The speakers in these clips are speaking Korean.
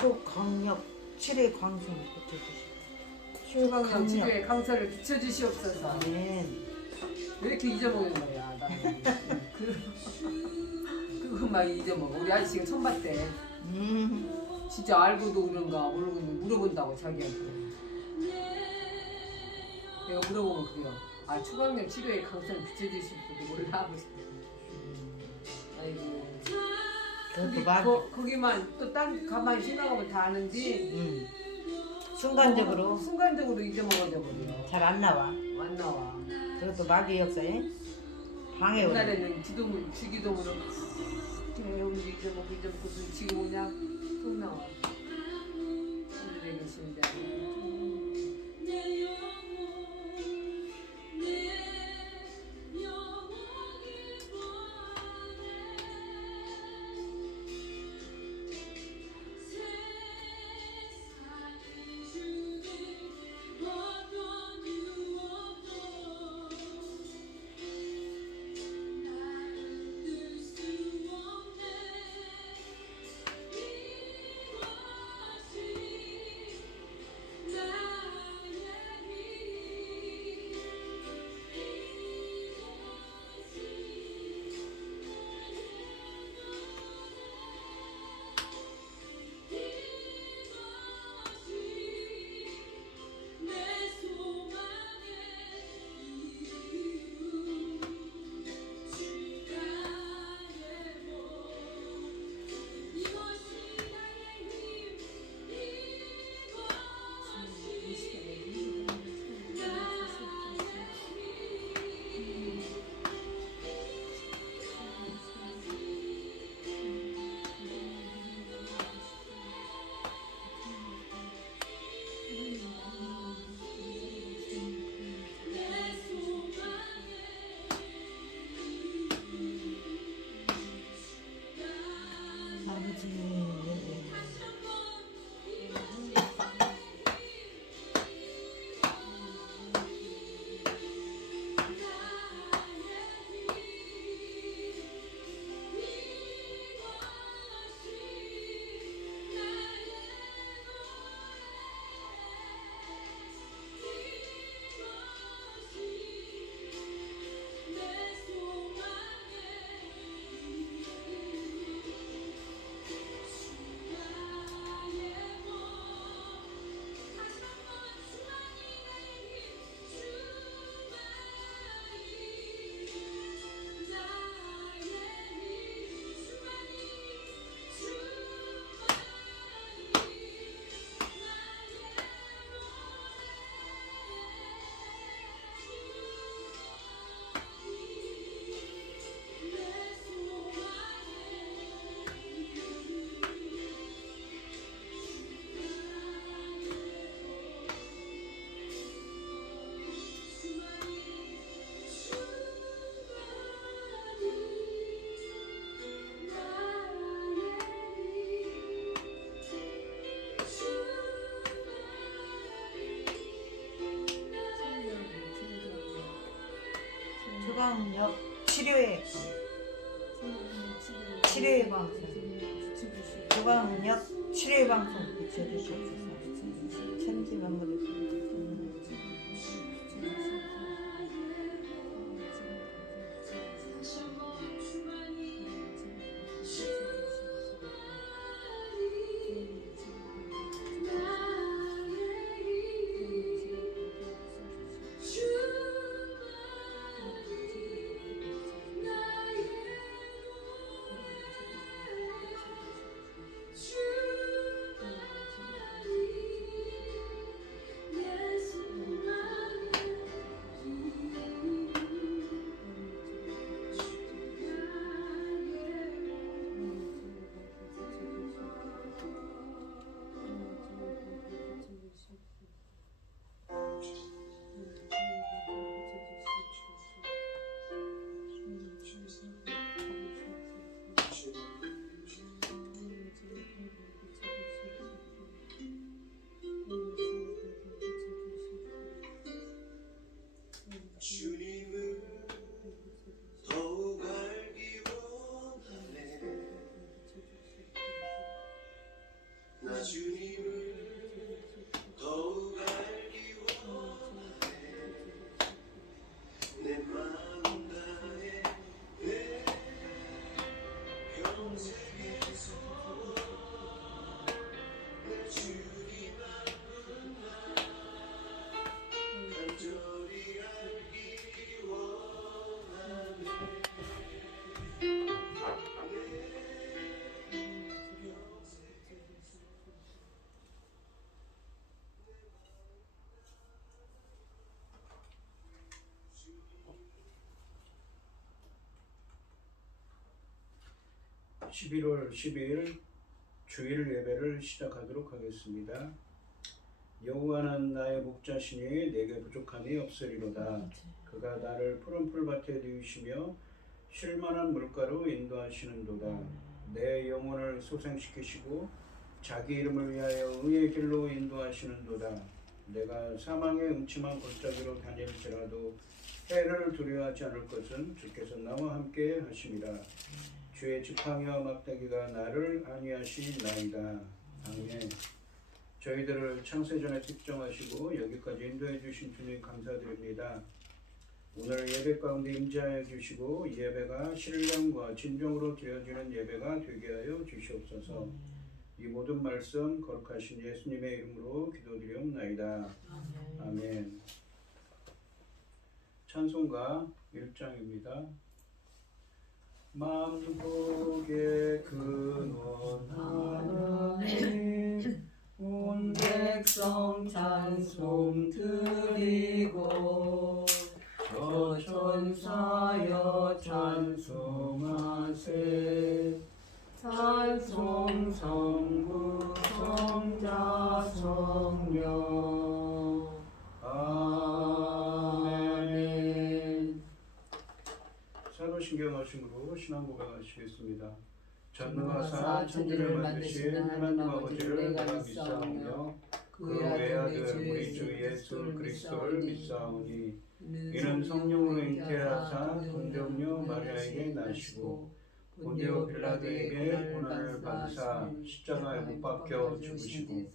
초강력 7회 광선 붙여주시고 최강력 지도에 강서를 비춰주시옵소서. 아멘. 왜 이렇게 잊어먹는 거야? 나는 그거 막 잊어먹어. 우리 아저씨가 처음 봤대. 진짜 알고도 그런가 모르고 물어본다고 자기한테. 내가 물어보면 그래요. 아 초강력 치료에 강선을 비춰주시옵소서 몰라 하고 싶어. 아이고. 거기만 또 딴 가만히 생각하면 다 아는데 순간적으로 잊어먹어져 버려. 잘 안 나와. 안 나와. 그것도 마귀 역사에 방해 오네. 옛날에는 주기도문을 이렇게 잊어먹고 지금 그냥 속 나와. 오늘에 계신데. 초강력 치료의 방송. 초강력 치료의 방송 붙여주시옵소서. 천지만물을 (11월 12일) 주일 예배를 시작하도록 하겠습니다. 여호와는 나의 목자시니 내게 부족함이 없으리로다. 그가 나를 푸른 풀밭에 누이시며 쉴만한 물가로 인도하시는도다. 내 영혼을 소생시키시고 자기 이름을 위하여 의의 길로 인도하시는도다. 내가 사망의 음침한 골짜기로 다닐지라도 해를 두려워하지 않을 것은 주께서 나와 함께 하심이라. 주의 지팡이와 막대기가 나를 안위하시나이다. 아멘. 저희들을 창세전에 특정하시고 여기까지 인도해 주신 주님 감사드립니다. 오늘 예배 가운데 임재하여 주시고 이 예배가 신령과 진정으로 드려지는 예배가 되게 하여 주시옵소서. 이 모든 말씀 거룩하신 예수님의 이름으로 기도드리옵나이다. 아멘. 찬송가 1장입니다. 만국의 근원 하나님 온 백성 찬송 드리고 저 천사여 찬송하세. 찬송 성부 성자 성령 아멘. 사도신경 하심으로 신앙 고백하시겠습니다. 전능하사 천지를 만드신 하나님 아버지를 내가 믿사오며 그 외아들 우리 주 예수 그리스도를 믿사오니 이는 성령으로 잉태하사 동정녀 마리아에게 나시고 본디오 빌라도에게 고난을 받으사 십자가에 못 박혀 죽으시고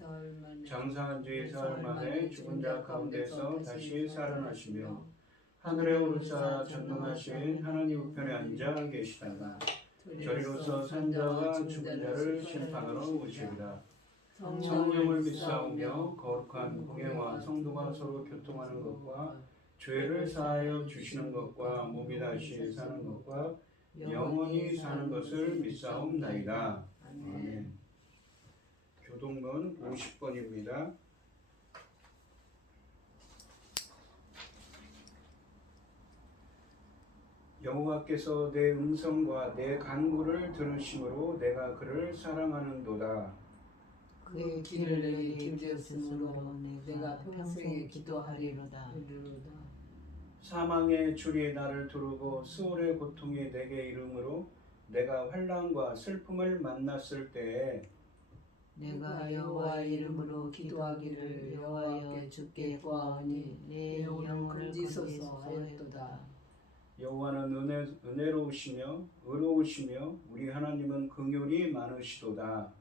장사한 지 사흘 만에 죽은 자 가운데서 다시 살아나시며 하늘에 오르사 전능하신 하나님 우편에 앉아 계시다가 저리로서 산자와 죽은 자를 심판하러 오시리라. 성령을 믿사오며 거룩한 공예와 성도가 서로 교통하는 것과 죄를 사하여 주시는 것과 몸이 다시 사는 것과 영원히 사는 것을 믿사옵나이다. 아멘. 교동문 50번입니다. 여호와께서 내 음성과 내 간구를 들으심으로 내가 그를 사랑하는도다. 그의 길을 내게 길되었으므로 내가 평생에 기도하리로다. 사망의 줄이 나를 두르고 수월의 고통이 내게 이르므로 내가 환난과 슬픔을 만났을 때에 내가 여호와의 이름으로 기도하기를 여호와여 주께 구하오니 내 영혼을 건지소서 하였도다. 여호와는 은혜로우시며 의로우시며 우리 하나님은 긍휼이 많으시도다.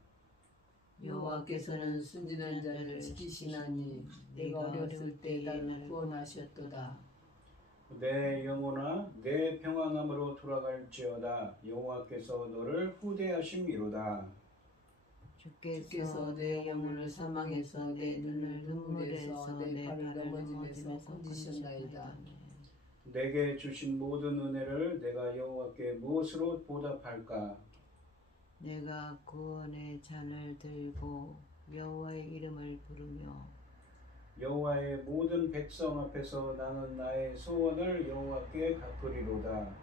여호와께서는 순진한 자를 지키시나니 내가 어렸을 때 나를 구원하셨도다. 내 영혼아 내 평안함으로 돌아갈지어다. 여호와께서 너를 후대하심이로다. 주께서 내 영혼을 사망해서 내 눈을 눈물에서 내 발을 넘어짐에서 건지셨나이다. 내게 주신 모든 은혜를 내가 여호와께 무엇으로 보답할까? 내가 구원의 잔을 들고 여호와의 이름을 부르며 여호와의 모든 백성 앞에서 나는 나의 소원을 여호와께 갚으리로다.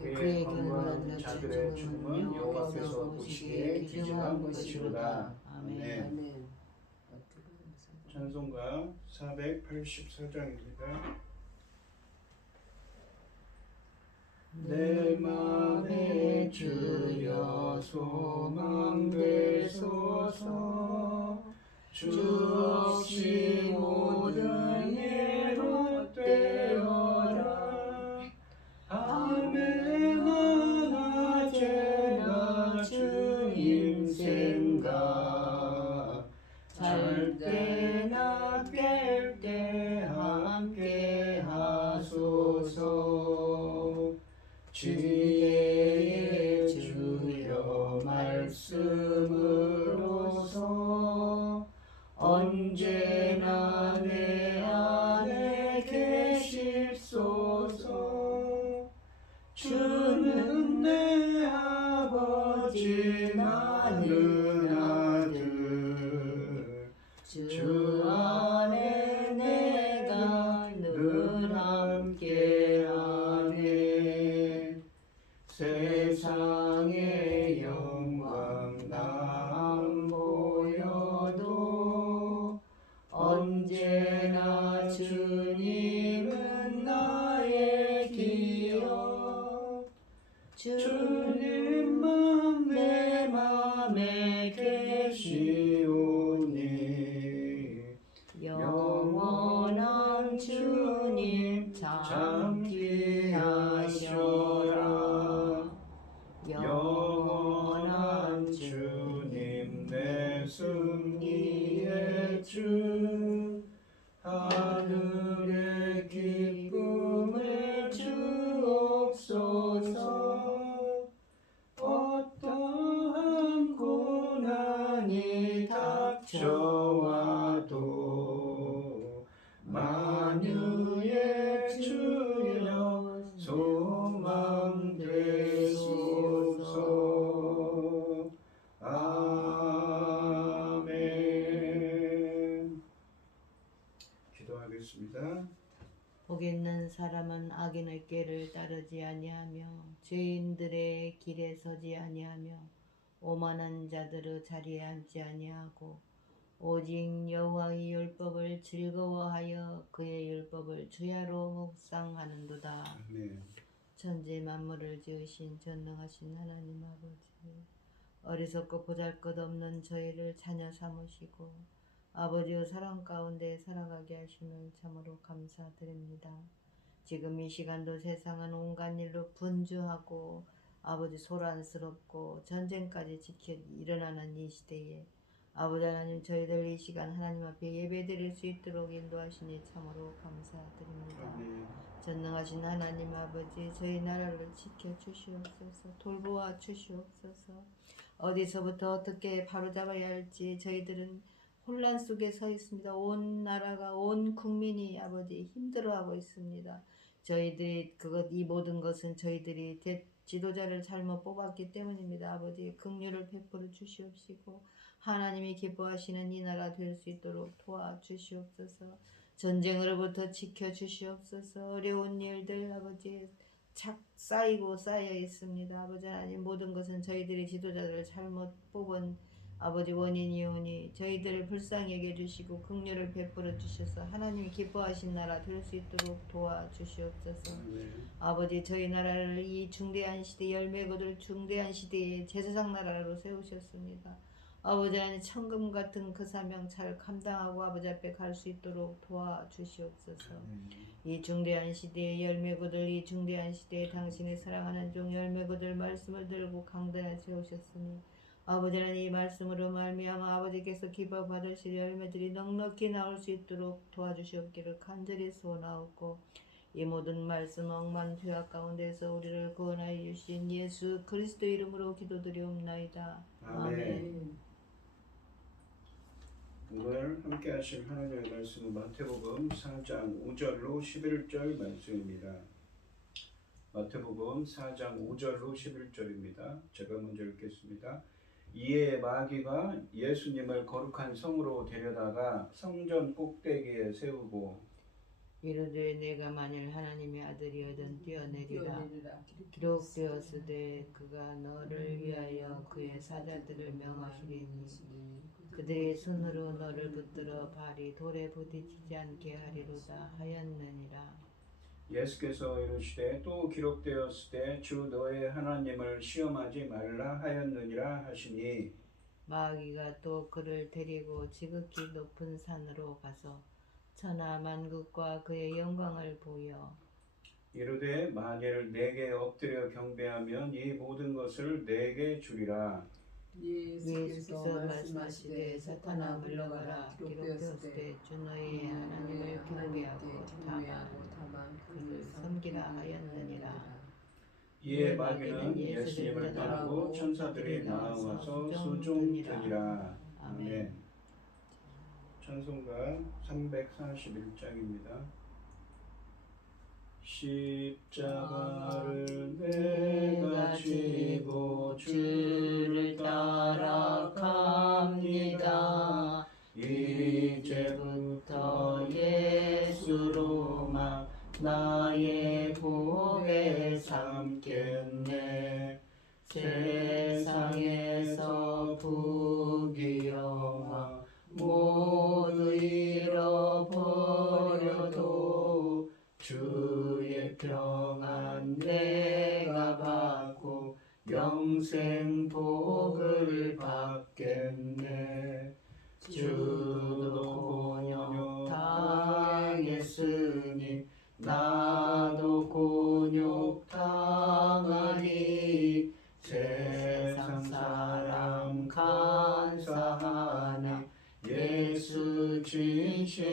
그의 경건한 자들의 죽음은 여호와께서 보시기에 귀중한 것이로다. 아멘. 찬송가 484장입니다. 내 맘에 주여 소망되소서. 주 없이 모든 일 헛되어라. 아멘. 하나 죄나 주님 생각 없는가 잘 때나 깰 때 함께 하소서. 지혜의 주여 말씀으로서 언제나 내 안에 계십소서. 주는 내 아버지 나는 아들. 주 안에 내가 늘 함께하네. 세상의 영광 남 보여도 언제나 주님은 나의 기억. 주님만 내 맘에 계시오니 영원한 주님 참기하셔라. 영원한 주님 내 승리의 주. 하늘의 기쁨을 주옵소서. 어떠한 고난이 닥쳐와도 만유의 주여 소망 되소서. 아멘. 기도하겠습니다. 복 있는 사람은 악인의 꾀를 따르지 아니하며 죄인들의 길에 서지 아니하며 오만한 자들의 자리에 앉지 아니하고 오직 여호와의 율법을 즐거워하여 그의 율법을 주야로 묵상하는도다. 아멘. 천지 만물을 지으신 전능하신 하나님 아버지, 어리석고 보잘것없는 저희를 자녀 삼으시고 아버지의 사랑 가운데 살아가게 하심을 참으로 감사드립니다. 지금 이 시간도 세상은 온갖 일로 분주하고 아버지 소란스럽고 전쟁까지 지켜 일어나는 이 시대에 아버지 하나님, 저희들 이 시간 하나님 앞에 예배드릴 수 있도록 인도하시니 참으로 감사드립니다. 아멘. 전능하신 하나님 아버지, 저희 나라를 지켜주시옵소서. 돌보아 주시옵소서. 어디서부터 어떻게 바로잡아야 할지 저희들은 혼란 속에 서 있습니다. 온 나라가, 온 국민이 아버지 힘들어하고 있습니다. 저희들이 이 모든 것은 저희들이 지도자를 잘못 뽑았기 때문입니다. 아버지, 긍휼을 베풀어 주시옵시고 하나님이 기뻐하시는 이 나라 될 수 있도록 도와주시옵소서. 전쟁으로부터 지켜주시옵소서. 어려운 일들 아버지 쌓이고 쌓여 있습니다. 아버지 하나님, 모든 것은 저희들이 지도자들을 잘못 뽑은 아버지 원인이오니 저희들을 불쌍히 여겨주시고 긍휼을 베풀어 주셔서 하나님이 기뻐하신 나라 될 수 있도록 도와주시옵소서. 아멘. 아버지, 저희 나라를 이 중대한 시대, 열매 거둘 중대한 시대에 제사장 나라로 세우셨습니다. 아버지 하나님, 천금 같은 그 사명 잘 감당하고 아버지 앞에 갈 수 있도록 도와주시옵소서. 이 중대한 시대에 열매 거둘 이 중대한 시대에 당신의 사랑하는 종 열매 거둘 말씀을 들고 강단에 세우셨으니 아버지 하나님, 이 말씀으로 말미암아 아버지께서 기뻐 받으실 열매들이 넉넉히 나올 수 있도록 도와주시옵기를 간절히 소원하옵고, 이 모든 말씀 억만 죄악 가운데서 우리를 구원하여 주신 예수 그리스도 이름으로 기도드리옵나이다. 아멘. 오늘 함께 하실 하나님의 말씀은 마태복음 4장 5절로 11절 말씀입니다. 마태복음 4장 5절로 11절입니다. 제가 먼저 읽겠습니다. 이에 마귀가 예수님을 거룩한 성으로 데려다가 성전 꼭대기에 세우고 이르되 내가 만일 하나님의 아들이어든 뛰어내리라. 기록되었으되 그가 너를 위하여 그의 사자들을 명하시리니 그들의 손으로 너를 붙들어 발이 돌에 부딪히지 않게 하리로다 하였느니라. 예수께서 이르시되 또 기록되었으되 주 너의 하나님을 시험하지 말라 하였느니라 하시니, 마귀가 또 그를 데리고 지극히 높은 산으로 가서 천하 만국과 그의 영광을 보여 이르되 만일 내게 엎드려 경배하면 이 모든 것을 내게 주리라. 예수께서 말씀하시되 사탄아 물러가라 기록되었으되 주 너희 하나님을 경배하고 다만 그를 섬기라 하였느니라. 이에 마귀는 예수님을 따르고 천사들이 나와서 수종드니라. 아멘. 찬송가 341장입니다. 십자가를 내가 지고 주를 따라갑니다. 이제부터 예수로만 나의 복에 삼겠네. 세상에서 부귀영화 모두 잃어버려도 주의 평안 내가 받고 영생 복을 받겠네. 주도 곤욕 당했으니 나도 곤욕 당하리. 세상 사람 간사하네. 예수 진실합니다.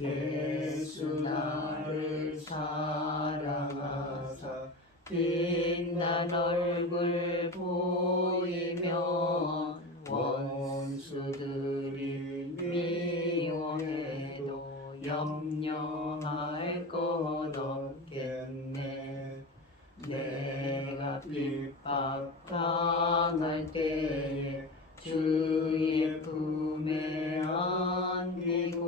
예수 나를 사랑하사 빛난 얼굴 보이면 원수들이 미워해도 염려할 것 없겠네. 내가 핍박당할 때에 주의 품에 안기고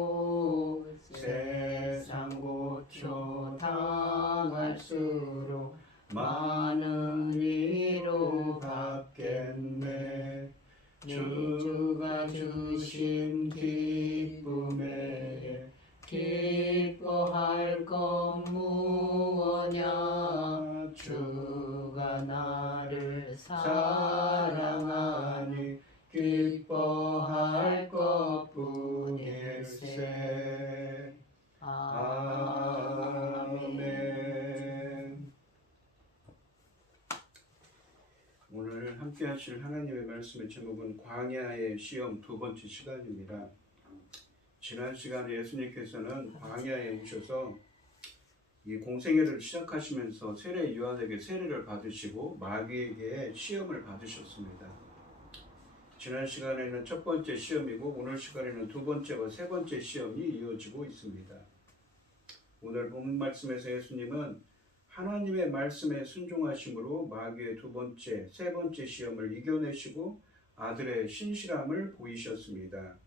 세상 고초 당할수록 많은 위로 받겠네. 주가 주신 기쁨에 기뻐할 것 무엇냐. 주가 나를 사랑하니 기뻐할 것뿐일세. 아멘. 오늘 함께 하실 하나님의 말씀의 제목은 광야의 시험 두 번째 시간입니다. 지난 시간에 예수님께서는 광야에 오셔서 이 공생애를 시작하시면서 세례 요한에게 세례를 받으시고 마귀에게 시험을 받으셨습니다. 지난 시간에는 첫 번째 시험이고 오늘 시간에는 두 번째와 세 번째 시험이 이어지고 있습니다. 오늘 본문 말씀에서 예수님은 하나님의 말씀에 순종하심으로 마귀의 두 번째, 세 번째 시험을 이겨내시고 아들의 신실함을 보이셨습니다.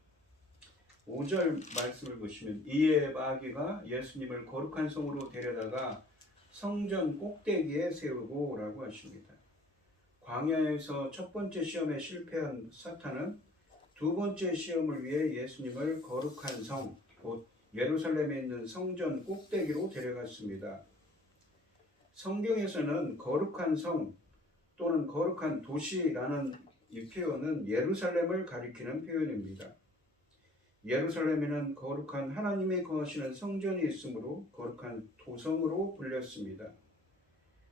5절 말씀을 보시면 이에 마귀가 예수님을 거룩한 성으로 데려다가 성전 꼭대기에 세우고 라고 하십니다. 광야에서 첫 번째 시험에 실패한 사탄은 두 번째 시험을 위해 예수님을 거룩한 성, 곧 예루살렘에 있는 성전 꼭대기로 데려갔습니다. 성경에서는 거룩한 성 또는 거룩한 도시라는 이 표현은 예루살렘을 가리키는 표현입니다. 예루살렘에는 거룩한 하나님이 거하시는 성전이 있으므로 거룩한 도성으로 불렸습니다.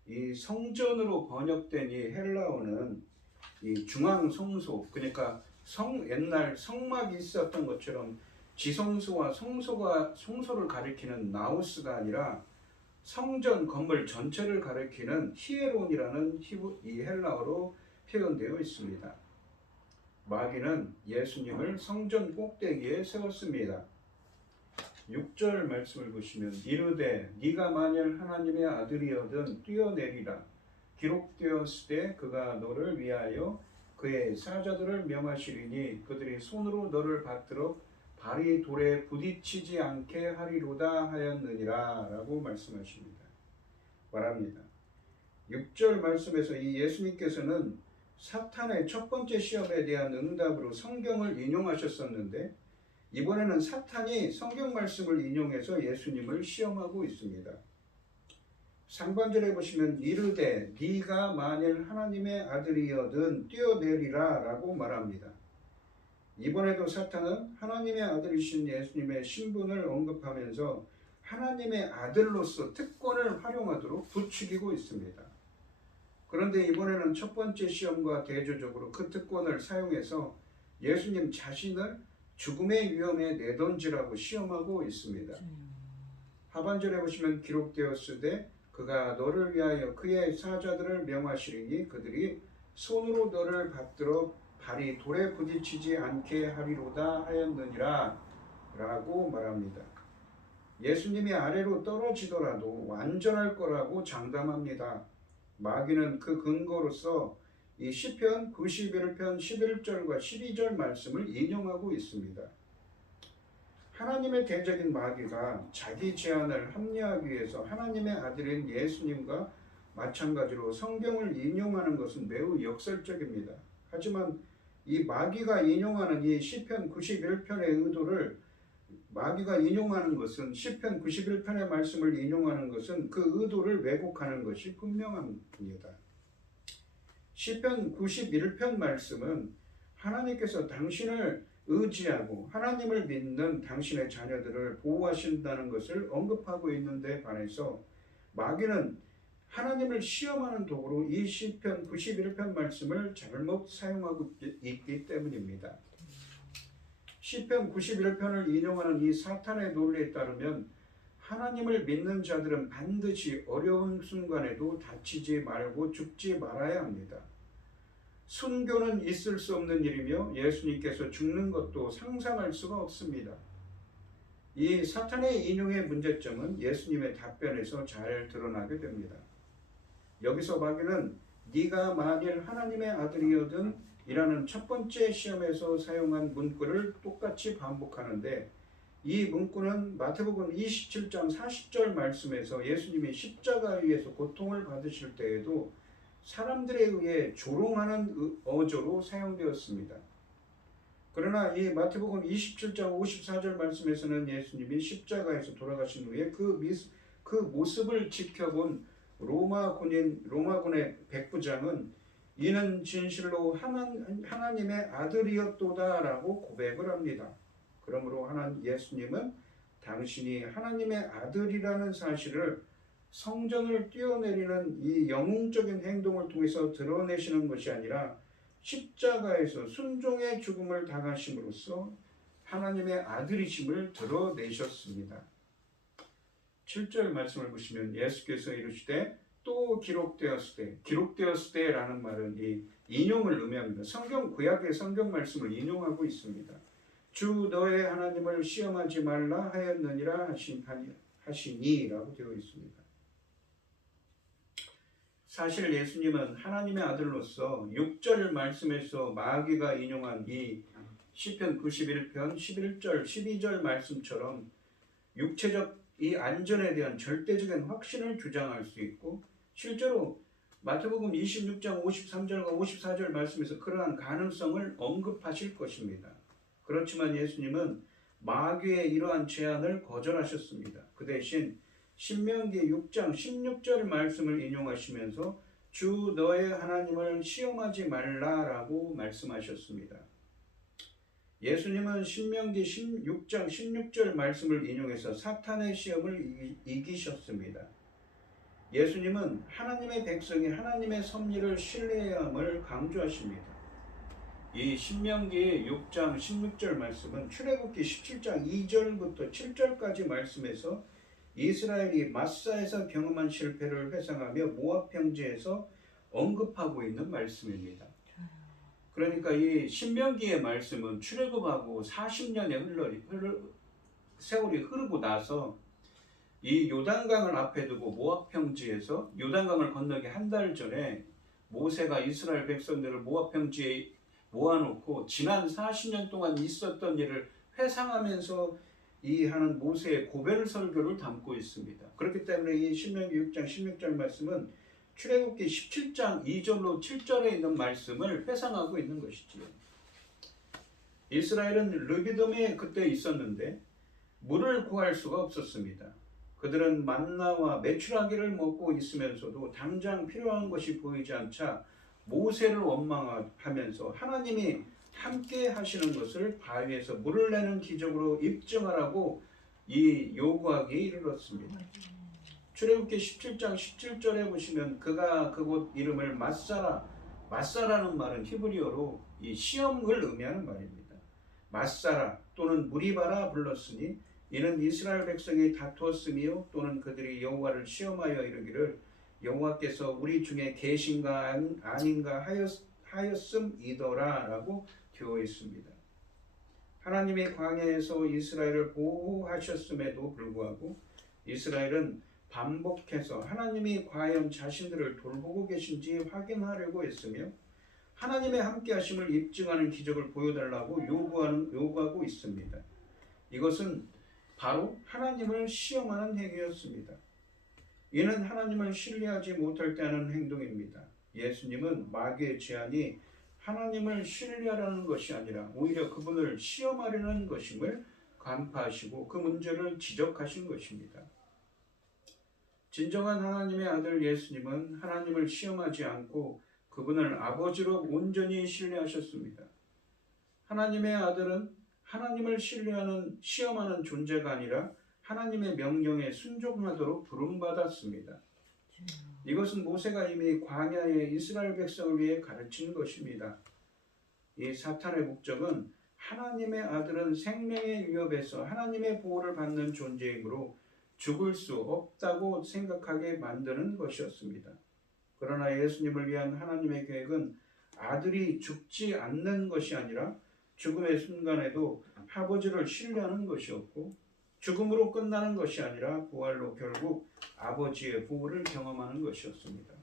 이 성전으로 번역된 이 헬라어는 이 중앙 성소, 그러니까 옛날 성막이 있었던 것처럼 지성소와 성소를 가리키는 나우스가 아니라 성전 건물 전체를 가리키는 히에론이라는 이 헬라어로 표현되어 있습니다. 마귀는 예수님을 성전 꼭대기에 세웠습니다. 6절 말씀을 보시면 이르되 네가 만일 하나님의 아들이어든 뛰어내리라. 기록되었으되 그가 너를 위하여 그의 사자들을 명하시리니 그들이 손으로 너를 받들어 발이 돌에 부딪히지 않게 하리로다 하였느니라 라고 말씀하십니다. 말합니다. 6절 말씀에서 이 예수님께서는 사탄의 첫 번째 시험에 대한 응답으로 성경을 인용하셨었는데 이번에는 사탄이 성경 말씀을 인용해서 예수님을 시험하고 있습니다. 상반절에 보시면 이르되 네가 만일 하나님의 아들이여든 뛰어내리라 라고 말합니다. 이번에도 사탄은 하나님의 아들이신 예수님의 신분을 언급하면서 하나님의 아들로서 특권을 활용하도록 부추기고 있습니다. 그런데 이번에는 첫 번째 시험과 대조적으로 그 특권을 사용해서 예수님 자신을 죽음의 위험에 내던지라고 시험하고 있습니다. 하반절에 보시면 기록되었으되 그가 너를 위하여 그의 사자들을 명하시리니 그들이 손으로 너를 받들어 발이 돌에 부딪히지 않게 하리로다 하였느니라 라고 말합니다. 예수님이 아래로 떨어지더라도 완전할 거라고 장담합니다. 마귀는 그 근거로서 이 시편 91편 11절과 12절 말씀을 인용하고 있습니다. 하나님의 대적인 마귀가 자기 제안을 합리화하기 위해서 하나님의 아들인 예수님과 마찬가지로 성경을 인용하는 것은 매우 역설적입니다. 하지만 이 마귀가 인용하는 이 시편 91편의 의도를 마귀가 인용하는 것은 시편 91편의 말씀을 인용하는 것은 그 의도를 왜곡하는 것이 분명합니다. 시편 91편 말씀은 하나님께서 당신을 의지하고 하나님을 믿는 당신의 자녀들을 보호하신다는 것을 언급하고 있는데 반해서 마귀는 하나님을 시험하는 도구로 이 시편 91편 말씀을 잘못 사용하고 있기 때문입니다. 시편 91편을 인용하는 이 사탄의 논리에 따르면 하나님을 믿는 자들은 반드시 어려운 순간에도 다치지 말고 죽지 말아야 합니다. 순교는 있을 수 없는 일이며 예수님께서 죽는 것도 상상할 수가 없습니다. 이 사탄의 인용의 문제점은 예수님의 답변에서 잘 드러나게 됩니다. 여기서 마귀는 네가 만일 하나님의 아들이거든 이라는 첫 번째 시험에서 사용한 문구를 똑같이 반복하는데 이 문구는 마태복음 27장 40절 말씀에서 예수님이 십자가에 의해서 고통을 받으실 때에도 사람들에 의해 조롱하는 어조로 사용되었습니다. 그러나 이 마태복음 27장 54절 말씀에서는 예수님이 십자가에서 돌아가신 후에 그 모습을 지켜본 로마군의 백부장은 이는 진실로 하나님의 아들이었도다라고 고백을 합니다. 그러므로 예수님은 당신이 하나님의 아들이라는 사실을 성전을 뛰어내리는 이 영웅적인 행동을 통해서 드러내시는 것이 아니라 십자가에서 순종의 죽음을 당하심으로써 하나님의 아들이심을 드러내셨습니다. 7절 말씀을 보시면 예수께서 이르시되 또 기록되었을 때라는 말은 이 인용을 의미합니다. 구약의 성경 말씀을 인용하고 있습니다. 주 너의 하나님을 시험하지 말라 하였느니라 하시니라고 되어 있습니다. 사실 예수님은 하나님의 아들로서 6절 말씀에서 마귀가 인용한 이 시편 91편 11절 12절 말씀처럼 육체적 이 안전에 대한 절대적인 확신을 주장할 수 있고 실제로 마태복음 26장 53절과 54절 말씀에서 그러한 가능성을 언급하실 것입니다. 그렇지만 예수님은 마귀의 이러한 제안을 거절하셨습니다. 그 대신 신명기 6장 16절 말씀을 인용하시면서 주 너의 하나님을 시험하지 말라라고 말씀하셨습니다. 예수님은 신명기 6장 16절 말씀을 인용해서 사탄의 시험을 이기셨습니다. 예수님은 하나님의 백성이 하나님의 섭리를 신뢰해야 함을 강조하십니다. 이 신명기 6장 16절 말씀은 출애굽기 17장 2절부터 7절까지 말씀에서 이스라엘이 마사에서 경험한 실패를 회상하며 모압 평지에서 언급하고 있는 말씀입니다. 그러니까 이 신명기의 말씀은 출애굽하고 40년의 세월이 흐르고 나서 이 요단강을 앞에 두고 모압 평지에서 요단강을 건너기 한 달 전에 모세가 이스라엘 백성들을 모압 평지에 모아놓고 지난 40년 동안 있었던 일을 회상하면서 이 하는 모세의 고별 설교를 담고 있습니다. 그렇기 때문에 이 신명기 6장 16절 말씀은 출애굽기 17장 2절로 7절에 있는 말씀을 회상하고 있는 것이지요. 이스라엘은 르비딤에 그때 있었는데 물을 구할 수가 없었습니다. 그들은 만나와 메추라기를 먹고 있으면서도 당장 필요한 것이 보이지 않자 모세를 원망하면서 하나님이 함께 하시는 것을 바위에서 물을 내는 기적으로 입증하라고 이 요구하기에 이르렀습니다. 출애굽기 17장 17절에 보시면 그가 그곳 이름을 마사라는 말은 히브리어로 이 시험을 의미하는 말입니다. 마사라 또는 무리바라 불렀으니 이는 이스라엘 백성이 다투었으며 또는 그들이 여호와를 시험하여 이르기를 여호와께서 우리 중에 계신가 아닌가 하였음이더라라고 되어 있습니다. 하나님이 광야에서 이스라엘을 보호하셨음에도 불구하고 이스라엘은 반복해서 하나님이 과연 자신들을 돌보고 계신지 확인하려고 했으며 하나님의 함께하심을 입증하는 기적을 보여달라고 요구하고 있습니다. 이것은 바로 하나님을 시험하는 행위였습니다. 이는 하나님을 신뢰하지 못할 때 하는 행동입니다. 예수님은 마귀의 제안이 하나님을 신뢰하라는 것이 아니라 오히려 그분을 시험하려는 것임을 간파하시고 그 문제를 지적하신 것입니다. 진정한 하나님의 아들 예수님은 하나님을 시험하지 않고 그분을 아버지로 온전히 신뢰하셨습니다. 하나님의 아들은 하나님을 시험하는 존재가 아니라 하나님의 명령에 순종하도록 부름받았습니다. 이것은 모세가 이미 광야에 이스라엘 백성을 위해 가르친 것입니다. 이 사탄의 목적은 하나님의 아들은 생명의 위협에서 하나님의 보호를 받는 존재이므로 죽을 수 없다고 생각하게 만드는 것이었습니다. 그러나 예수님을 위한 하나님의 계획은 아들이 죽지 않는 것이 아니라 죽음의 순간에도 아버지를 신뢰하는 것이었고 죽음으로 끝나는 것이 아니라 부활로 결국 아버지의 보호를 경험하는 것이었습니다.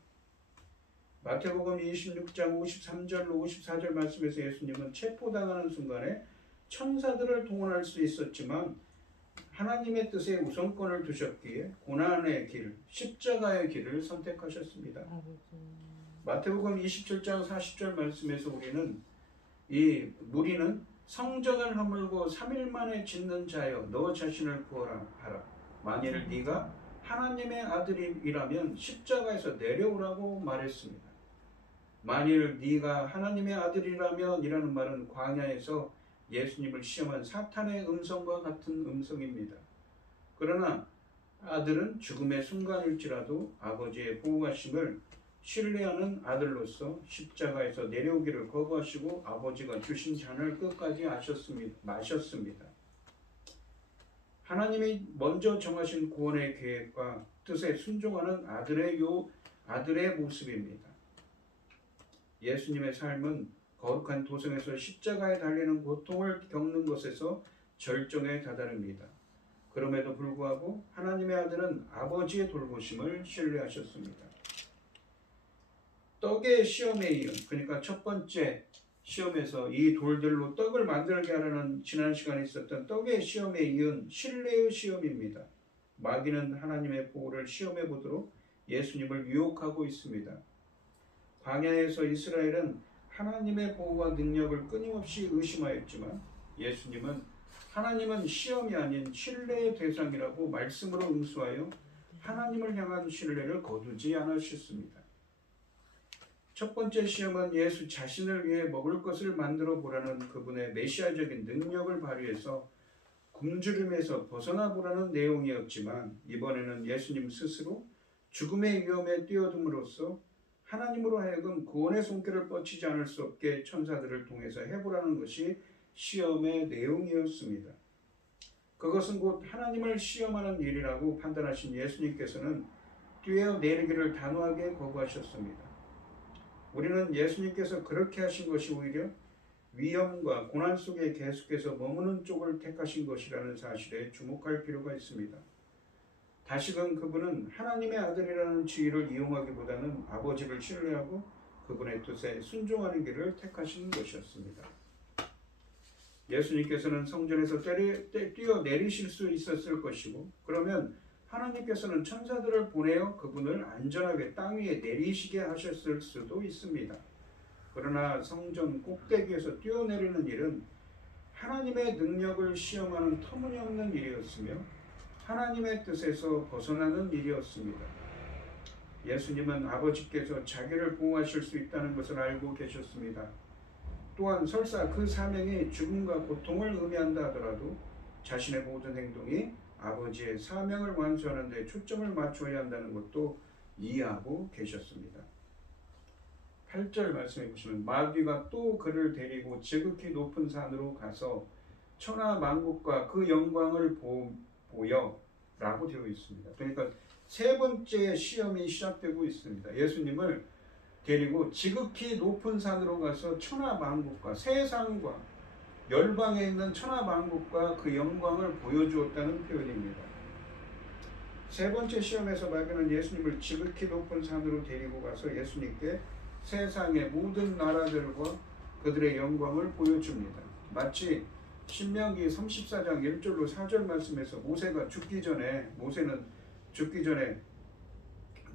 마태복음 26장 53절로 54절 말씀에서 예수님은 체포당하는 순간에 천사들을 동원할 수 있었지만 하나님의 뜻에 우선권을 두셨기에 고난의 길, 십자가의 길을 선택하셨습니다. 마태복음 27장 40절 말씀에서 무리는 성전을 허물고 3일 만에 짓는 자여 너 자신을 구하라 하라. 만일 네가 하나님의 아들이라면 십자가에서 내려오라고 말했습니다. 만일 네가 하나님의 아들이라면 이라는 말은 광야에서 예수님을 시험한 사탄의 음성과 같은 음성입니다. 그러나 아들은 죽음의 순간일지라도 아버지의 보호하심을 신뢰하는 아들로서 십자가에서 내려오기를 거부하시고 아버지가 주신 잔을 끝까지 마셨습니다. 하나님이 먼저 정하신 구원의 계획과 뜻에 순종하는 아들의 모습입니다. 예수님의 삶은 거룩한 도성에서 십자가에 달리는 고통을 겪는 것에서 절정에 다다릅니다. 그럼에도 불구하고 하나님의 아들은 아버지의 돌보심을 신뢰하셨습니다. 떡의 시험에 이은, 그러니까 첫 번째 시험에서 이 돌들로 떡을 만들게 하라는 지난 시간에 있었던 떡의 시험에 이은 신뢰의 시험입니다. 마귀는 하나님의 보호를 시험해 보도록 예수님을 유혹하고 있습니다. 광야에서 이스라엘은 하나님의 보호와 능력을 끊임없이 의심하였지만 예수님은 하나님은 시험이 아닌 신뢰의 대상이라고 말씀으로 응수하여 하나님을 향한 신뢰를 거두지 않으셨습니다. 첫 번째 시험은 예수 자신을 위해 먹을 것을 만들어 보라는 그분의 메시아적인 능력을 발휘해서 굶주림에서 벗어나 보라는 내용이었지만 이번에는 예수님 스스로 죽음의 위험에 뛰어듦으로써 하나님으로 하여금 구원의 손길을 뻗치지 않을 수 없게 천사들을 통해서 해보라는 것이 시험의 내용이었습니다. 그것은 곧 하나님을 시험하는 일이라고 판단하신 예수님께서는 뛰어내리기를 단호하게 거부하셨습니다. 우리는 예수님께서 그렇게 하신 것이 오히려 위험과 고난 속에 계속해서 머무는 쪽을 택하신 것이라는 사실에 주목할 필요가 있습니다. 다시금 그분은 하나님의 아들이라는 지위를 이용하기보다는 아버지를 신뢰하고 그분의 뜻에 순종하는 길을 택하신 것이었습니다. 예수님께서는 성전에서 뛰어내리실 수 있었을 것이고 그러면 하나님께서는 천사들을 보내어 그분을 안전하게 땅 위에 내리시게 하셨을 수도 있습니다. 그러나 성전 꼭대기에서 뛰어내리는 일은 하나님의 능력을 시험하는 터무니없는 일이었으며 하나님의 뜻에서 벗어나는 일이었습니다. 예수님은 아버지께서 자기를 보호하실 수 있다는 것을 알고 계셨습니다. 또한 설사 그 사명이 죽음과 고통을 의미한다 하더라도 자신의 모든 행동이 아버지의 사명을 완수하는 데 초점을 맞춰야 한다는 것도 이해하고 계셨습니다. 8절 말씀해 보시면 마귀가 또 그를 데리고 지극히 높은 산으로 가서 천하 만국과 그 영광을 보여 라고 되어 있습니다. 그러니까 세 번째 시험이 시작되고 있습니다. 예수님을 데리고 지극히 높은 산으로 가서 천하 만국과 세상과 열방에 있는 천하 만국과 그 영광을 보여주었다는 표현입니다. 세 번째 시험에서 마귀는 예수님을 지극히 높은 산으로 데리고 가서 예수님께 세상의 모든 나라들과 그들의 영광을 보여줍니다. 마치 신명기 34장 1절로 4절 말씀에서 모세는 죽기 전에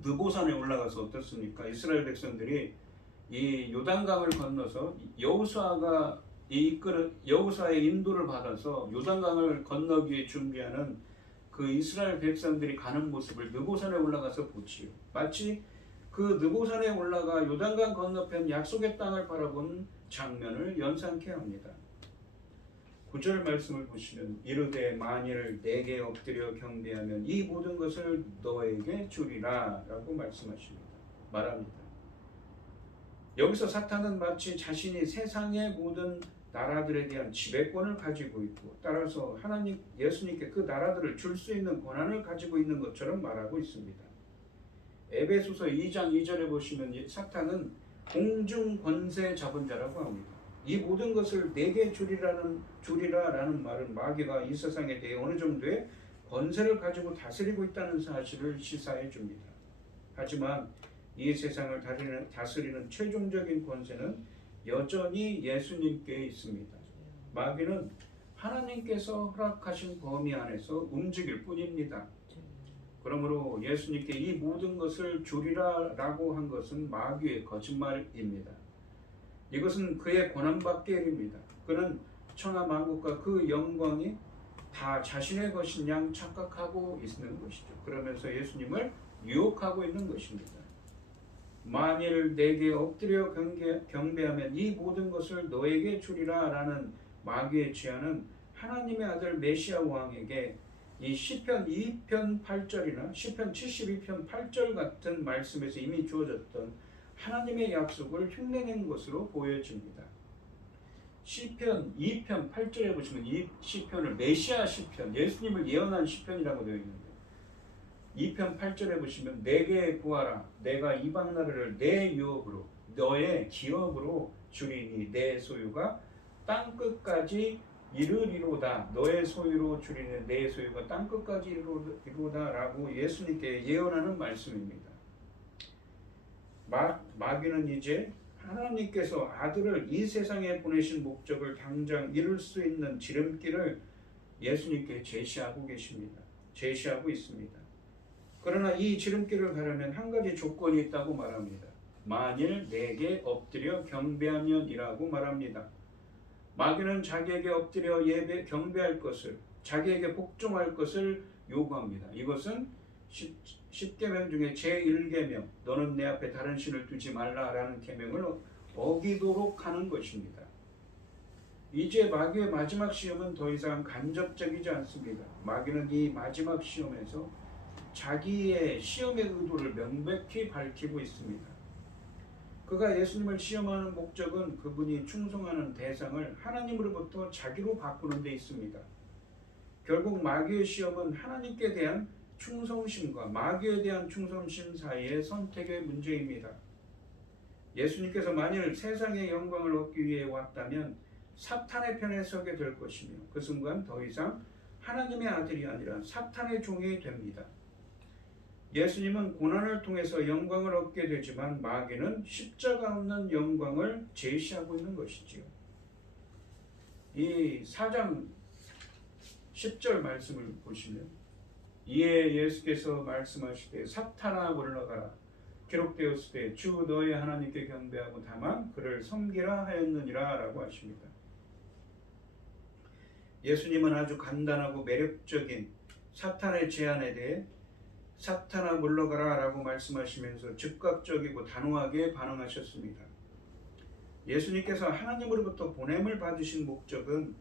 느보산에 올라가서 어떻습니까? 이스라엘 백성들이 이 요단강을 건너서 여호수아의 인도를 받아서 요단강을 건너기 위해 준비하는 그 이스라엘 백성들이 가는 모습을 느보산에 올라가서 보지요. 마치 그 느보산에 올라가 요단강 건너편 약속의 땅을 바라본 장면을 연상케 합니다. 9절 말씀을 보시면 이르되 만일 내게 엎드려 경배하면 이 모든 것을 너에게 주리라 라고 말합니다. 여기서 사탄은 마치 자신이 세상의 모든 나라들에 대한 지배권을 가지고 있고 따라서 예수님께 그 나라들을 줄 수 있는 권한을 가지고 있는 것처럼 말하고 있습니다. 에베소서 2장 2절에 보시면 사탄은 공중 권세 잡은 자라고 합니다. 이 모든 것을 내게 주리라라는 말은 마귀가 이 세상에 대해 어느 정도의 권세를 가지고 다스리고 있다는 사실을 시사해 줍니다. 하지만 이 세상을 다스리는 최종적인 권세는 여전히 예수님께 있습니다. 마귀는 하나님께서 허락하신 범위 안에서 움직일 뿐입니다. 그러므로 예수님께 이 모든 것을 주리라라고 한 것은 마귀의 거짓말입니다. 이것은 그의 권한밖에 아닙니다. 그는 천하 만국과 그 영광이 다 자신의 것인 양 착각하고 있는 것이죠. 그러면서 예수님을 유혹하고 있는 것입니다. 만일 내게 엎드려 경배하면 이 모든 것을 너에게 주리라 라는 마귀의 제안은 하나님의 아들 메시아 왕에게 이 시편 2편 8절이나 시편 72편 8절 같은 말씀에서 이미 주어졌던 하나님의 약속을 흉내낸 것으로 보여집니다. 시편 2편 8절에 보시면 이 시편을 메시아 시편, 예수님을 예언한 시편이라고 되어 있는데 2편 8절에 보시면 내게 구하라 내가 이방 나라를 내 유업으로 너의 기업으로 주리니 내 소유가 땅끝까지 이르리로다 너의 소유로 주리니 내 소유가 땅끝까지 이르리로다 라고 예수님께 예언하는 말씀입니다. 마귀는 이제 하나님께서 아들을 이 세상에 보내신 목적을 당장 이룰 수 있는 지름길을 예수님께 제시하고 있습니다. 그러나 이 지름길을 가려면 한 가지 조건이 있다고 말합니다. 만일 내게 엎드려 경배하면이라고 말합니다. 마귀는 자기에게 엎드려 경배할 것을, 자기에게 복종할 것을 요구합니다. 이것은 10계명 중에 제1계명 너는 내 앞에 다른 신을 두지 말라라는 계명을 어기도록 하는 것입니다. 이제 마귀의 마지막 시험은 더 이상 간접적이지 않습니다. 마귀는 이 마지막 시험에서 자기의 시험의 의도를 명백히 밝히고 있습니다. 그가 예수님을 시험하는 목적은 그분이 충성하는 대상을 하나님으로부터 자기로 바꾸는 데 있습니다. 결국 마귀의 시험은 하나님께 대한 충성심과 마귀에 대한 충성심 사이의 선택의 문제입니다. 예수님께서 만일 세상의 영광을 얻기 위해 왔다면 사탄의 편에 서게 될 것이며 그 순간 더 이상 하나님의 아들이 아니라 사탄의 종이 됩니다. 예수님은 고난을 통해서 영광을 얻게 되지만 마귀는 십자가 없는 영광을 제시하고 있는 것이지요. 이 4장 10절 말씀을 보시면 이에 예수께서 말씀하시되 사탄아 물러가라 기록되었을 때 주 너의 하나님께 경배하고 다만 그를 섬기라 하였느니라 라고 하십니다. 예수님은 아주 간단하고 매력적인 사탄의 제안에 대해 사탄아 물러가라 라고 말씀하시면서 즉각적이고 단호하게 반응하셨습니다. 예수님께서 하나님으로부터 보냄을 받으신 목적은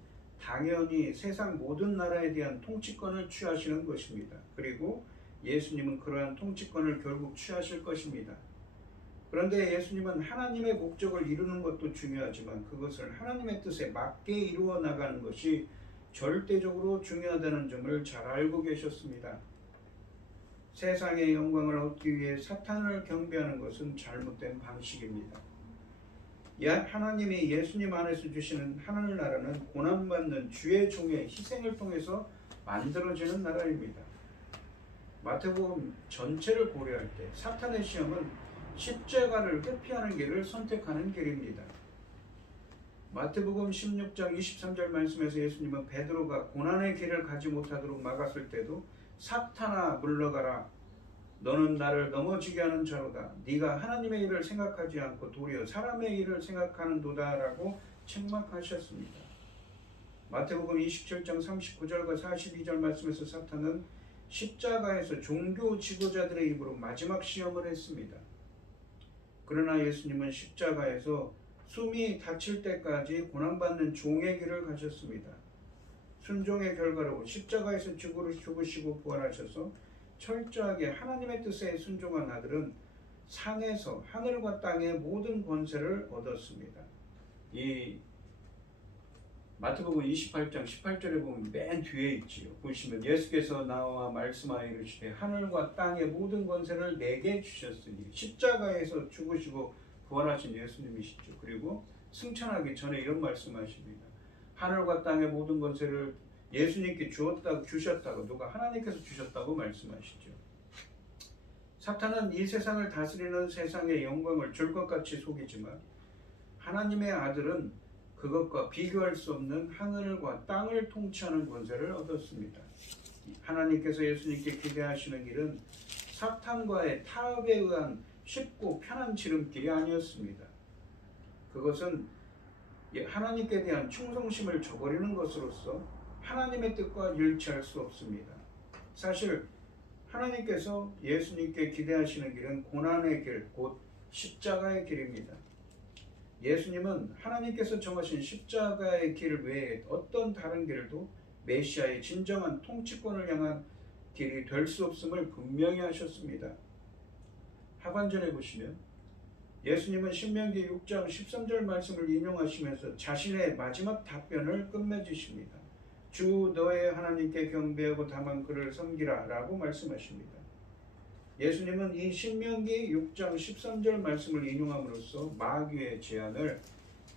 당연히 세상 모든 나라에 대한 통치권을 취하시는 것입니다. 그리고 예수님은 그러한 통치권을 결국 취하실 것입니다. 그런데 예수님은 하나님의 목적을 이루는 것도 중요하지만 그것을 하나님의 뜻에 맞게 이루어 나가는 것이 절대적으로 중요하다는 점을 잘 알고 계셨습니다. 세상의 영광을 얻기 위해 사탄을 경배하는 것은 잘못된 방식입니다. 하나님이 예수님 안에서 주시는 하늘나라는 고난받는 주의 종의 희생을 통해서 만들어지는 나라입니다. 마태복음 전체를 고려할 때 사탄의 시험은 십자가를 회피하는 길을 선택하는 길입니다. 마태복음 16장 23절 말씀에서 예수님은 베드로가 고난의 길을 가지 못하도록 막았을 때도 사탄아 물러가라 너는 나를 넘어지게 하는 자로다 네가 하나님의 일을 생각하지 않고 도리어 사람의 일을 생각하는도다 라고 책망하셨습니다. 마태복음 27장 39절과 42절 말씀에서 사탄은 십자가에서 종교 지도자들의 입으로 마지막 시험을 했습니다. 그러나 예수님은 십자가에서 숨이 닫힐 때까지 고난받는 종의 길을 가셨습니다. 순종의 결과로 십자가에서 죽으시고 부활하셔서 철저하게 하나님의 뜻에 순종한 아들은 상에서 하늘과 땅의 모든 권세를 얻었습니다. 이 마태복음 28장 18절에 보면 맨 뒤에 있지요. 보시면 예수께서 나와 말씀하여 이르시되 하늘과 땅의 모든 권세를 내게 주셨으니 십자가에서 죽으시고 부활하신 예수님이시죠. 그리고 승천하기 전에 이런 말씀하십니다. 하늘과 땅의 모든 권세를 예수님께 주셨다고 누가 하나님께서 주셨다고 말씀하시죠. 사탄은 이 세상을 다스리는 세상의 영광을 줄 것 같이 속이지만 하나님의 아들은 그것과 비교할 수 없는 하늘과 땅을 통치하는 권세를 얻었습니다. 하나님께서 예수님께 기대하시는 길은 사탄과의 타협에 의한 쉽고 편한 지름길이 아니었습니다. 그것은 하나님께 대한 충성심을 저버리는 것으로서 하나님의 뜻과 일치할 수 없습니다. 사실 하나님께서 예수님께 기대하시는 길은 고난의 길, 곧 십자가의 길입니다. 예수님은 하나님께서 정하신 십자가의 길 외에 어떤 다른 길도 메시아의 진정한 통치권을 향한 길이 될 수 없음을 분명히 하셨습니다. 하반절에 보시면 예수님은 신명기 6장 13절 말씀을 인용하시면서 자신의 마지막 답변을 끝맺으십니다. 주 너의 하나님께 경배하고 다만 그를 섬기라 라고 말씀하십니다. 예수님은 이 신명기 6장 13절 말씀을 인용함으로써 마귀의 제안을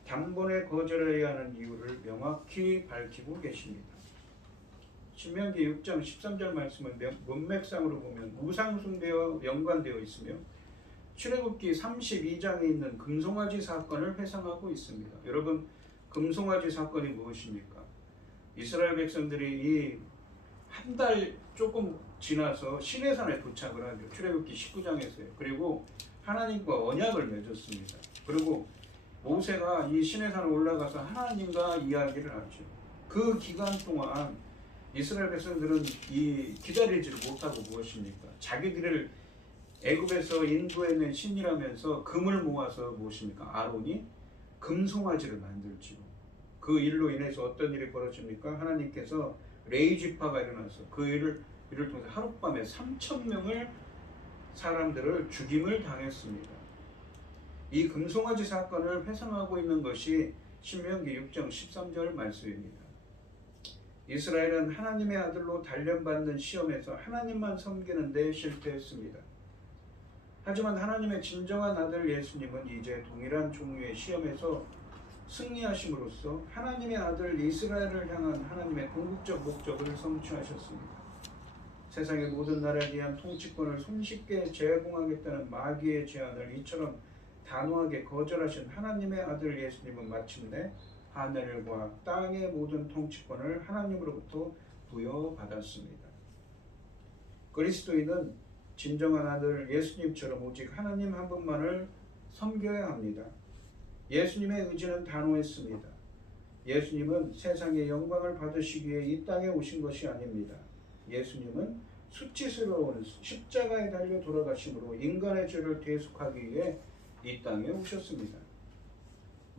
단번에 거절해야 하는 이유를 명확히 밝히고 계십니다. 신명기 6장 13절 말씀은 문맥상으로 보면 우상숭배와 연관되어 있으며 출애굽기 32장에 있는 금송아지 사건을 회상하고 있습니다. 여러분, 금송아지 사건이 무엇입니까? 이스라엘 백성들이 이 한 달 조금 지나서 시내산에 도착을 하죠. 출애굽기 19장에서요. 그리고 하나님과 언약을 맺었습니다. 그리고 모세가 이 시내산에 올라가서 하나님과 이야기를 하죠. 그 기간 동안 이스라엘 백성들은 이 기다리지를 못하고 무엇입니까? 자기들을 애굽에서 인도해낸 신이라면서 금을 모아서 무엇입니까? 아론이 금송아지를 만들지요. 그 일로 인해서 어떤 일이 벌어집니까? 하나님께서 레이지파가 일어나서 그 일을 통해서 하룻밤에 3,000명을 사람들을 죽임을 당했습니다. 이 금송아지 사건을 회상하고 있는 것이 신명기 6장 13절 말씀입니다. 이스라엘은 하나님의 아들로 단련받는 시험에서 하나님만 섬기는 데 실패했습니다. 하지만 하나님의 진정한 아들 예수님은 이제 동일한 종류의 시험에서 승리하심으로써 하나님의 아들 이스라엘을 향한 하나님의 궁극적 목적을 성취하셨습니다. 세상의 모든 나라에 대한 통치권을 손쉽게 제공하겠다는 마귀의 제안을 이처럼 단호하게 거절하신 하나님의 아들 예수님은 마침내 하늘과 땅의 모든 통치권을 하나님으로부터 부여받았습니다. 그리스도인은 진정한 아들 예수님처럼 오직 하나님 한 분만을 섬겨야 합니다. 예수님의 의지는 단호했습니다. 예수님은 세상의 영광을 받으시기 위해 이 땅에 오신 것이 아닙니다. 예수님은 수치스러운 십자가에 달려 돌아가심으로 인간의 죄를 대속하기 위해 이 땅에 오셨습니다.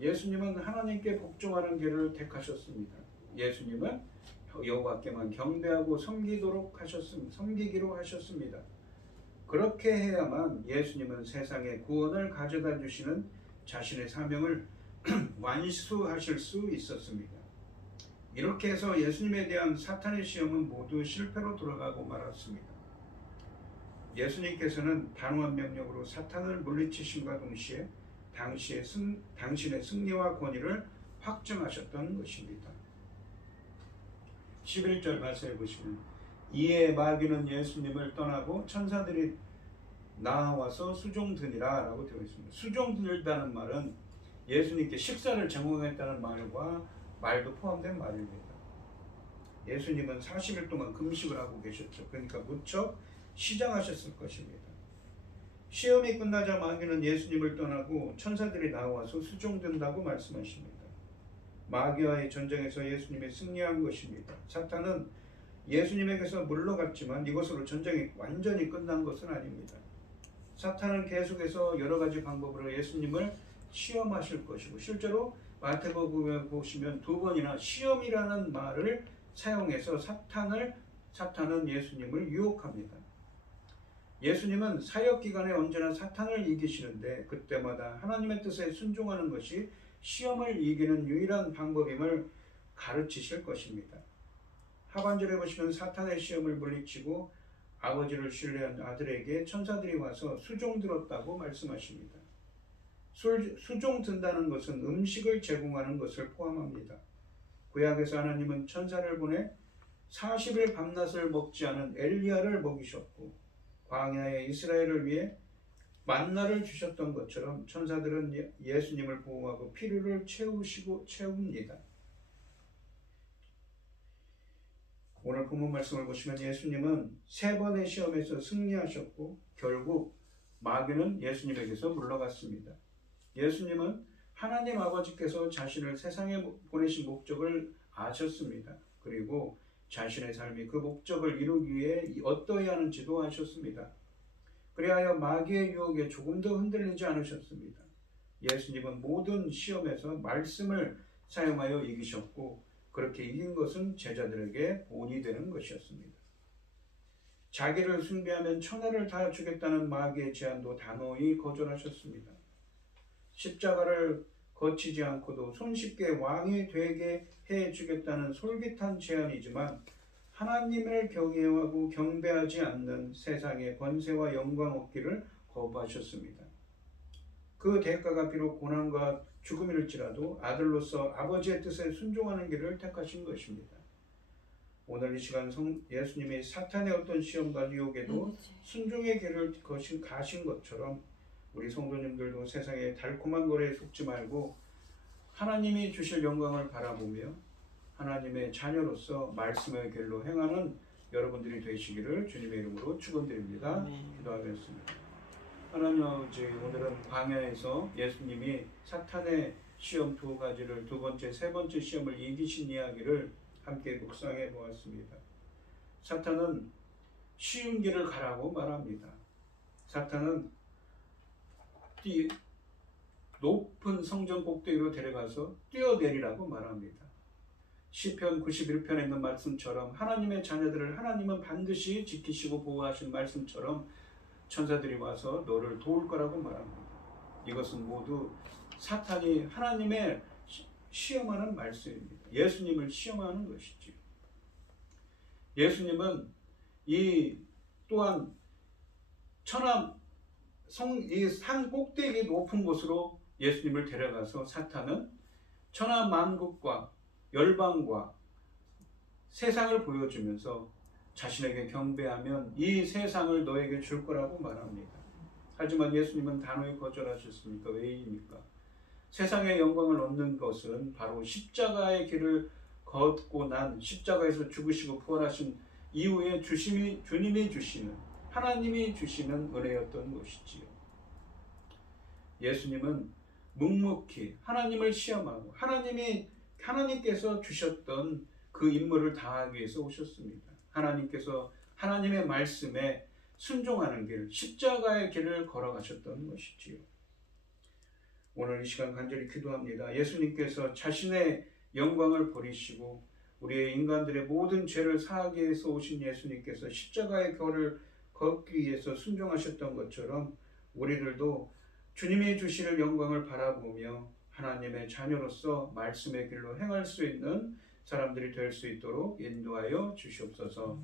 예수님은 하나님께 복종하는 길을 택하셨습니다. 예수님은 여호와께만 경배하고 섬기기로 하셨습니다. 그렇게 해야만 예수님은 세상에 구원을 가져다 주시는 자신의 사명을 완수하실 수 있었습니다. 이렇게 해서 예수님에 대한 사탄의 시험은 모두 실패로 돌아가고 말았습니다. 예수님께서는 단호한 명령으로 사탄을 물리치심과 동시에 당신의 승리와 권위를 확증하셨던 것입니다. 11절 말씀해 보시면 이에 마귀는 예수님을 떠나고 천사들이 나와서 수종드니라 라고 되어 있습니다. 수종들다는 말은 예수님께 식사를 제공했다는 말도 포함된 말입니다. 예수님은 40일 동안 금식을 하고 계셨죠. 그러니까 무척 시장하셨을 것입니다. 시험이 끝나자 마귀는 예수님을 떠나고 천사들이 나와서 수종든다고 말씀하십니다. 마귀와의 전쟁에서 예수님이 승리한 것입니다. 사탄은 예수님에게서 물러갔지만 이것으로 전쟁이 완전히 끝난 것은 아닙니다. 사탄은 계속해서 여러 가지 방법으로 예수님을 시험하실 것이고 실제로 마태복음에 보시면 2번이나 시험이라는 말을 사용해서 사탄은 예수님을 유혹합니다. 예수님은 사역 기간에 언제나 사탄을 이기시는데 그때마다 하나님의 뜻에 순종하는 것이 시험을 이기는 유일한 방법임을 가르치실 것입니다. 하반절에 보시면 사탄의 시험을 물리치고 아버지를 신뢰한 아들에게 천사들이 와서 수종들었다고 말씀하십니다. 수종든다는 것은 음식을 제공하는 것을 포함합니다. 구약에서 하나님은 천사를 보내 40일 밤낮을 먹지 않은 엘리야를 먹이셨고 광야에 이스라엘을 위해 만나를 주셨던 것처럼 천사들은 예수님을 보호하고 필요를 채웁니다. 오늘 본문 말씀을 보시면 예수님은 3번의 시험에서 승리하셨고 결국 마귀는 예수님에게서 물러갔습니다. 예수님은 하나님 아버지께서 자신을 세상에 보내신 목적을 아셨습니다. 그리고 자신의 삶이 그 목적을 이루기 위해 어떠해야 하는지도 아셨습니다. 그리하여 마귀의 유혹에 조금도 흔들리지 않으셨습니다. 예수님은 모든 시험에서 말씀을 사용하여 이기셨고 그렇게 이긴 것은 제자들에게 본이 되는 것이었습니다. 자기를 숭배하면 천하를 다 주겠다는 마귀의 제안도 단호히 거절하셨습니다. 십자가를 거치지 않고도 손쉽게 왕이 되게 해주겠다는 솔깃한 제안이지만 하나님을 경외하고 경배하지 않는 세상의 권세와 영광 얻기를 거부하셨습니다. 그 대가가 비록 고난과 죽음일지라도 아들로서 아버지의 뜻에 순종하는 길을 택하신 것입니다. 오늘 이 시간 예수님이 사탄의 어떤 시험과 유혹에도 순종의 길을 가신 것처럼 우리 성도님들도 세상의 달콤한 거래에 속지 말고 하나님이 주실 영광을 바라보며 하나님의 자녀로서 말씀의 길로 행하는 여러분들이 되시기를 주님의 이름으로 축원드립니다. 기도하겠습니다. 하나님 아버지, 오늘은 광야에서 예수님이 사탄의 시험 2가지를 2번째, 3번째 시험을 이기신 이야기를 함께 묵상해 보았습니다. 사탄은 쉬운 길을 가라고 말합니다. 사탄은 높은 성전 꼭대기로 데려가서 뛰어내리라고 말합니다. 시편 91편에 있는 말씀처럼 하나님의 자녀들을 하나님은 반드시 지키시고 보호하신 말씀처럼 천사들이 와서 너를 도울 거라고 말합니다. 이것은 모두 사탄이 하나님의 시험하는 말씀입니다. 예수님을 시험하는 것이죠. 예수님은 또한 이 산 꼭대기 높은 곳으로 예수님을 데려가서 사탄은 천하 만국과 열방과 세상을 보여주면서 자신에게 경배하면 이 세상을 너에게 줄 거라고 말합니다. 하지만 예수님은 단호히 거절하셨습니까? 왜입니까? 세상의 영광을 얻는 것은 바로 십자가의 길을 걷고 난 십자가에서 죽으시고 부활하신 이후에 주님이 주시는 하나님이 주시는 은혜였던 것이지요. 예수님은 묵묵히 하나님을 시험하고 하나님께서 주셨던 그 임무를 다하기 위해서 오셨습니다. 하나님께서 하나님의 말씀에 순종하는 길, 십자가의 길을 걸어가셨던 것이지요. 오늘 이 시간 간절히 기도합니다. 예수님께서 자신의 영광을 버리시고 우리의 인간들의 모든 죄를 사하기 위해서 오신 예수님께서 십자가의 결을 걷기 위해서 순종하셨던 것처럼 우리들도 주님이 주시는 영광을 바라보며 하나님의 자녀로서 말씀의 길로 행할 수 있는 사람들이 될 수 있도록 인도하여 주시옵소서.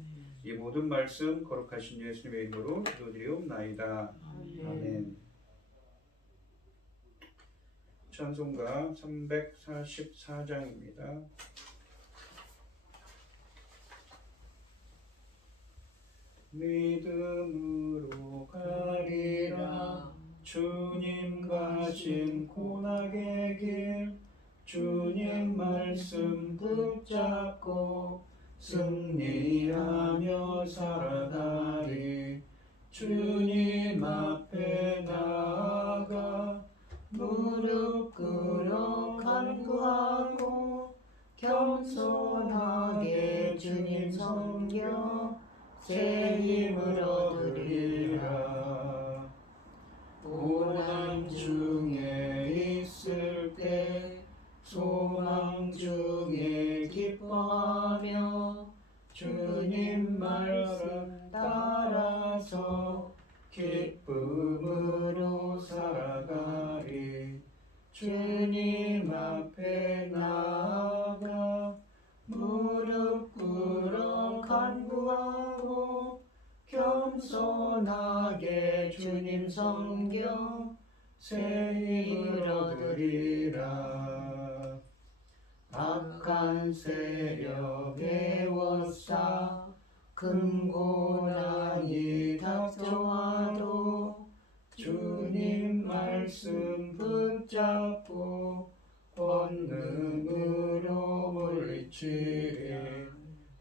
이 모든 말씀 거룩하신 예수님의 이름으로 기도드리옵나이다. 아멘. 찬송가 344장입니다. 믿음으로 가리라 주님 가신 고난의 길 주님 말씀 붙잡고 승리하며 살아가리 주님 앞에 나아가 무릎 꿇어 간구하고 겸손하게 주님 섬겨 새 힘을 얻으리라. 고난 중에 있을 때 소망 중에 기뻐하며 주님 말씀 따라서 기쁨으로 살아가리. 주님 앞에 나아가 무릎 꿇어 간구하고 겸손하게 주님 섬겨 새 힘을 얻으리라. 악한 세력에 워싸 큰 고난이 닥쳐와도 주님 말씀 붙잡고 권능으로 물리치리.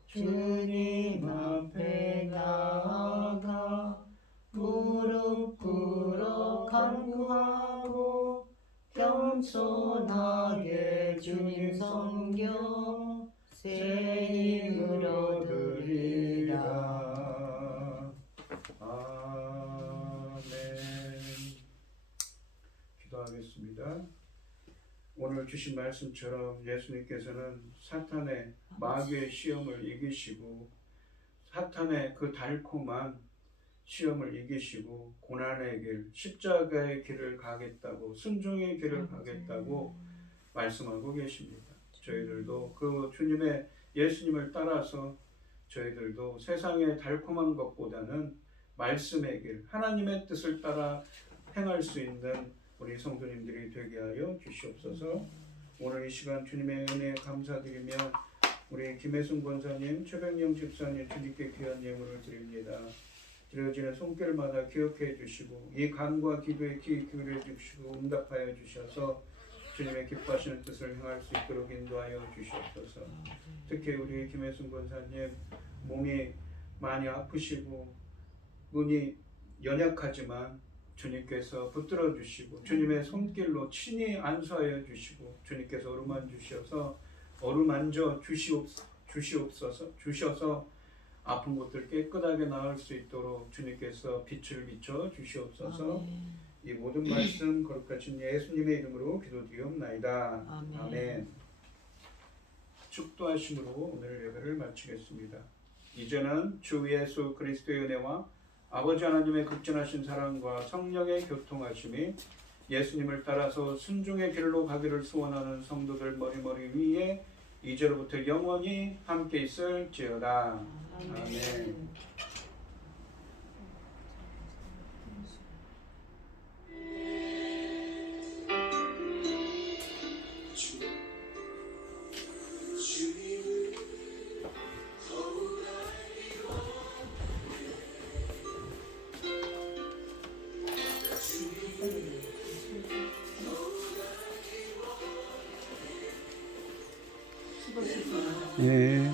주님 앞에 나아가 무릎 꿇어 간구하고 겸손하게 주님 섬겨 새 힘을 얻으리라. 아멘. 기도하겠습니다. 오늘 주신 말씀처럼 예수님께서는 사탄의 마귀의 시험을 이기시고 사탄의 그 달콤한 시험을 이기시고 고난의 길, 십자가의 길을 가겠다고 순종의 길을 가겠다고 말씀하고 계십니다. 저희들도 그 주님의 예수님을 따라서 저희들도 세상의 달콤한 것보다는 말씀의 길, 하나님의 뜻을 따라 행할 수 있는 우리 성도님들이 되게 하여 주시옵소서. 오늘 이 시간 주님의 은혜에 감사드리며 우리 김혜순 권사님, 최백영 집사님 주님께 귀한 예물을 드립니다. 드려지는 손길마다 기억해 주시고 이 간과 기도에 귀 기울여 주시고 응답하여 주셔서 주님의 기뻐하시는 뜻을 행할 수 있도록 인도하여 주시옵소서. 특히 우리 김혜순 권사님 몸이 많이 아프시고 눈이 연약하지만 주님께서 붙들어 주시고 주님의 손길로 친히 안수하여 주시고 주님께서 어루만져 주셔서 아픈 곳들 깨끗하게 나을 수 있도록 주님께서 빛을 비춰 주시옵소서. 이 모든 말씀 거룩하신 예수님의 이름으로 기도드리옵나이다. 아멘. 축도하심으로 오늘 예배를 마치겠습니다. 이제는 주 예수 그리스도의 은혜와 아버지 하나님의 극진하신 사랑과 성령의 교통하심이 예수님을 따라서 순종의 길로 가기를 소원하는 성도들 머리머리 위에 이제로부터 영원히 함께 있을지어다. 아멘. 예.